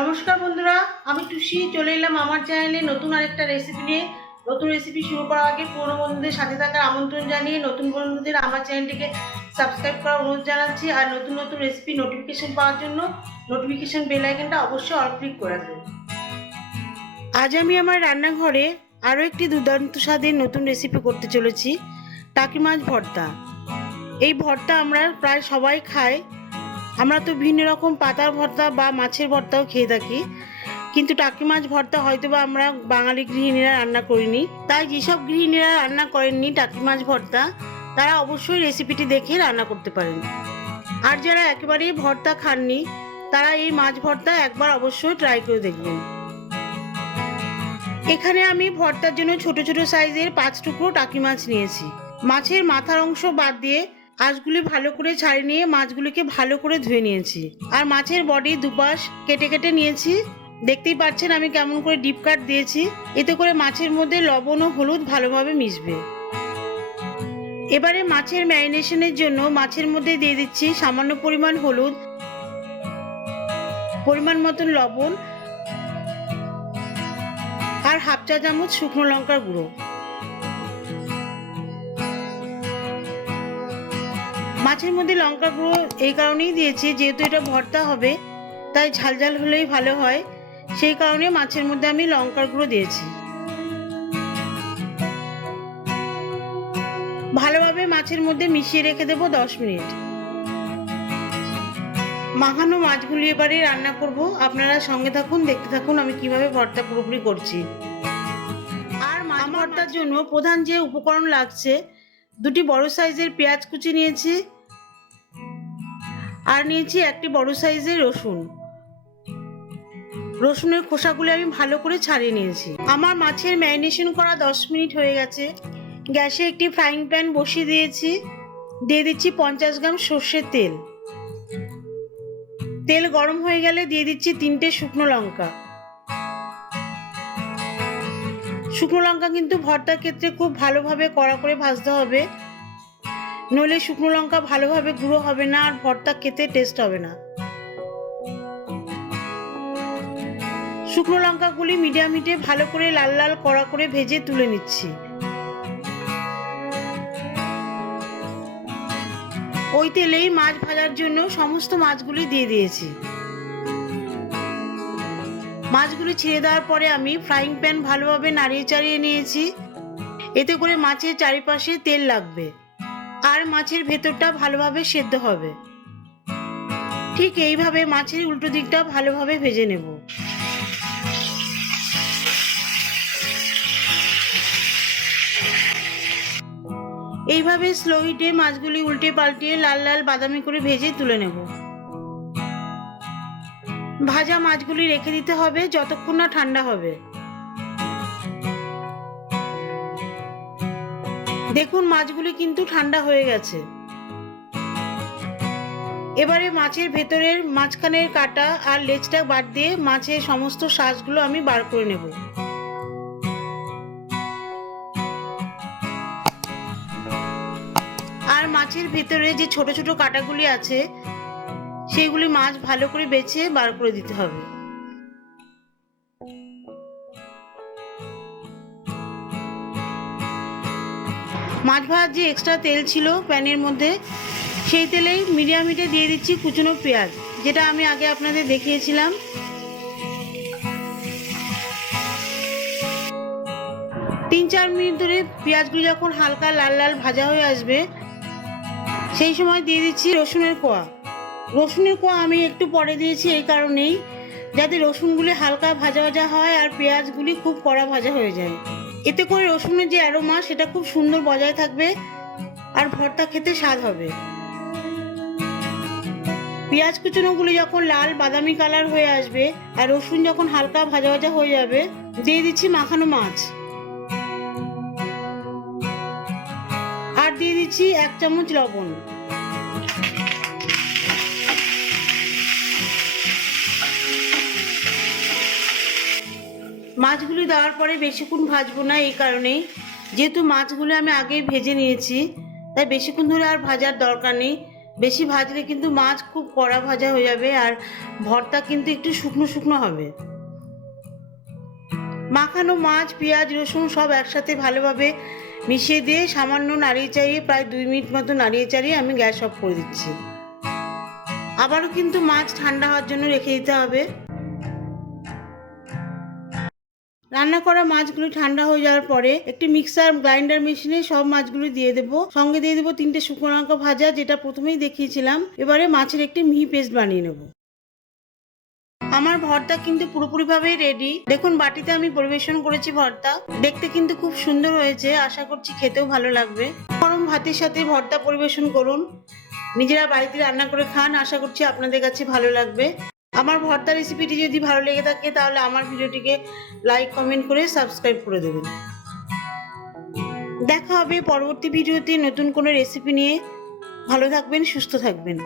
নমস্কার বন্ধুরা, আমি টুসি চলে এলাম আমার চ্যানেলে নতুন আরেকটা রেসিপি নিয়ে। নতুন রেসিপি শুরু করার আগে পুরনো বন্ধুদের সাথে থাকার আমন্ত্রণ জানিয়ে নতুন বন্ধুদের আমার চ্যানেলটিকে সাবস্ক্রাইব করার অনুরোধ জানাচ্ছি। আর নতুন নতুন রেসিপি নোটিফিকেশন পাওয়ার জন্য নোটিফিকেশন বেল আইকনটা অবশ্যই অল ক্লিক করে রাখবেন। আজ আমি আমার রান্নাঘরে আরও একটি দুর্দান্ত স্বাদের নতুন রেসিপি করতে চলেছি, টাকি মাছ ভর্তা। এই ভর্তা আমরা প্রায় সবাই খাই। আমরা তো বিভিন্ন রকম পাতার ভর্তা বা মাছের ভর্তাও খেয়ে থাকি, কিন্তু টাকি মাছ ভর্তা হয়তো বা আমরা বাঙালি গৃহিণীরা রান্না করিনি। তাই যেসব গৃহিণীরা রান্না করেননি টাকি মাছ ভর্তা, তারা অবশ্যই রেসিপিটি দেখে রান্না করতে পারেন। আর যারা একেবারেই ভর্তা খাননি, তারা এই মাছ ভর্তা একবার অবশ্যই ট্রাই করে দেখবেন। এখানে আমি ভর্তার জন্য ছোট ছোট সাইজের 5 টুকরো টাকি মাছ নিয়েছি। মাছের মাথার অংশ বাদ দিয়ে আঁশগুলি ভালো করে ছাড়িয়ে নিয়ে মাছগুলিকে ভালো করে ধুয়ে নিয়েছি। আর মাছের বডি দুপাশ কেটে কেটে নিয়েছি। দেখতেই পাচ্ছেন আমি কেমন করে ডিপ কাট দিয়েছি, এতে করে মাছের মধ্যে লবণ ও হলুদ ভালোভাবে মিশবে। এবারে মাছের ম্যারিনেশনের জন্য মাছের মধ্যে দিয়ে দিচ্ছি সামান্য পরিমাণ হলুদ, পরিমাণ মতন লবণ আর হাফ চা চামচ শুকনো লঙ্কার গুঁড়ো। মাছের মধ্যে লঙ্কার গুঁড়ো এই কারণেই দিয়েছি, যেহেতু এটা ভর্তা হবে তাই ঝাল ঝাল হলেই ভালো হয়, সেই কারণে মাছের মধ্যে আমি লঙ্কার গুঁড়ো দিয়েছি। ভালোভাবে মাছের মধ্যে মিশিয়ে রেখে দেবো 10 মিনিট। মাখানো মাছগুলি এবারে রান্না করব। আপনারা সঙ্গে থাকুন, দেখতে থাকুন আমি কিভাবে ভর্তা পুরোপুরি করছি। আর মাছ ভর্তার জন্য প্রধান যে উপকরণ লাগছে, 2টি বড় সাইজের পেঁয়াজ কুচি নিয়েছি, আর নিয়েছি একটি বড় সাইজের রসুন। রসুনের খোসাগুলো আমি ভালো করে ছাড়িয়ে নিয়েছি। আমার মাছের ম্যারিনেশন করা 10 মিনিট হয়ে গেছে। গ্যাসে একটি ফ্রাইং প্যান বসিয়ে দিয়েছি। দিয়ে দিচ্ছি 50 গ্রাম সর্ষের তেল। তেল গরম হয়ে গেলে দিয়ে দিচ্ছি 3টে শুকনো লঙ্কা। শুকনো লঙ্কা কিন্তু ভর্তার ক্ষেত্রে খুব ভালোভাবে কড়া করে ভাজতে হবে, নইলে শুকনো লঙ্কা ভালোভাবে গুঁড়ো হবে না আর ভর্তা খেতে টেস্ট হবে না। শুকনো লঙ্কাগুলি মিডিয়াম হিটে ভালো করে লাল লাল কড়া করে ভেজে তুলে নিচ্ছি। ওই তেলেই মাছ ভাজার জন্য সমস্ত মাছগুলি দিয়ে দিয়েছি। মাছগুলি ছেড়ে দেওয়ার পরে আমি ফ্রাইং প্যান ভালোভাবে নাড়িয়ে চাড়িয়ে নিয়েছি, এতে করে মাছের চারিপাশে তেল লাগবে আর মাছের ভেতরটা ভালোভাবে সেদ্ধ হবে। ঠিক এইভাবে মাছের উল্টো দিকটা ভালোভাবে ভেজে নেব। এইভাবে স্লো হিটে মাছগুলি উল্টে পাল্টিয়ে লাল লাল বাদামি করে ভেজে তুলে নেব। ভাজা মাছগুলি রেখে দিতে হবে যতক্ষণ না ঠান্ডা হবে। দেখুন মাছগুলি কিন্তু ঠান্ডা হয়ে গেছে। এবারে মাছের ভেতরের মাঝখানের কাটা আর লেজটা বাদ দিয়ে মাছের সমস্ত শাঁসগুলো আমি বার করে নেব। আর মাছের ভেতরে যে ছোট ছোট কাটাগুলি আছে সেইগুলি মাছ ভালো করে বেছে বার করে দিতে হবে। মাছ ভাজার যে এক্সট্রা তেল ছিল প্যানের মধ্যে, সেই তেলেই মিডিয়াম হিটে দিয়ে দিচ্ছি কুচনো পেঁয়াজ, যেটা আমি আগে আপনাদের দেখিয়েছিলাম। তিন চার মিনিট ধরে পেঁয়াজগুলি যখন হালকা লাল লাল ভাজা হয়ে আসবে, সেই সময় দিয়ে দিচ্ছি রসুনের কোয়া। রসুনের কোয়া আমি একটু পরে দিয়েছি এই কারণেই, যাতে রসুনগুলি হালকা ভাজা ভাজা হয় আর পেঁয়াজগুলি খুব কড়া ভাজা হয়ে যায়। এতে করে রসুনের যে অ্যারোমা সেটা খুব সুন্দর বজায় থাকবে আর ভর্তা খেতে স্বাদ হবে। পেঁয়াজ কুচনোগুলি যখন লাল বাদামি কালার হয়ে আসবে আর রসুন যখন হালকা ভাজা ভাজা হয়ে যাবে, দিয়ে দিচ্ছি মাখানো মাছ। আর দিয়ে দিচ্ছি 1 চামচ লবণ। মাছগুলি দেওয়ার পরে বেশিক্ষণ ভাজবো না, এই কারণেই যেহেতু মাছগুলো আমি আগে ভেজে নিয়েছি, তাই বেশিক্ষণ ধরে আর ভাজার দরকার নেই। বেশি ভাজলে কিন্তু মাছ খুব কড়া ভাজা হয়ে যাবে, আর ভর্তা কিন্তু একটু শুকনো শুকনো হবে। মাখানো মাছ, পেঁয়াজ, রসুন সব একসাথে ভালোভাবে মিশিয়ে দিয়ে সামান্য নাড়িয়ে চাড়িয়ে প্রায় 2 মিনিট মতো নাড়িয়ে চাড়িয়ে আমি গ্যাস অফ করে দিচ্ছি। আবারও কিন্তু মাছ ঠান্ডা হওয়ার জন্য রেখে দিতে হবে। রান্না করা মাছগুলো ঠান্ডা হয়ে যাওয়ার পরে একটি মিক্সার গ্রাইন্ডার মেশিনে সব মাছগুলো দিয়ে দেবো। সঙ্গে দিয়ে দেবো 3টে শুকনো লঙ্কা ভাজা, যেটা প্রথমেই দেখিয়েছিলাম। এবারে মাছের একটি মিহি পেস্ট বানিয়ে নেব। আমার ভর্তা কিন্তু পুরোপুরিভাবেই রেডি। দেখুন বাটিতে আমি পরিবেশন করেছি ভর্তা। দেখতে কিন্তু খুব সুন্দর হয়েছে, আশা করছি খেতেও ভালো লাগবে। গরম ভাতের সাথে ভর্তা পরিবেশন করুন, নিজেরা বাড়িতে রান্না করে খান, আশা করছি আপনাদের কাছে ভালো লাগবে। আমার ভর্তা রেসিপিটি যদি ভালো লেগে থাকে তাহলে আমার ভিডিওটিকে লাইক, কমেন্ট করে সাবস্ক্রাইব করে দেবেন। দেখা হবে পরবর্তী ভিডিওতে নতুন কোনো রেসিপি নিয়ে। ভালো থাকবেন, সুস্থ থাকবেন।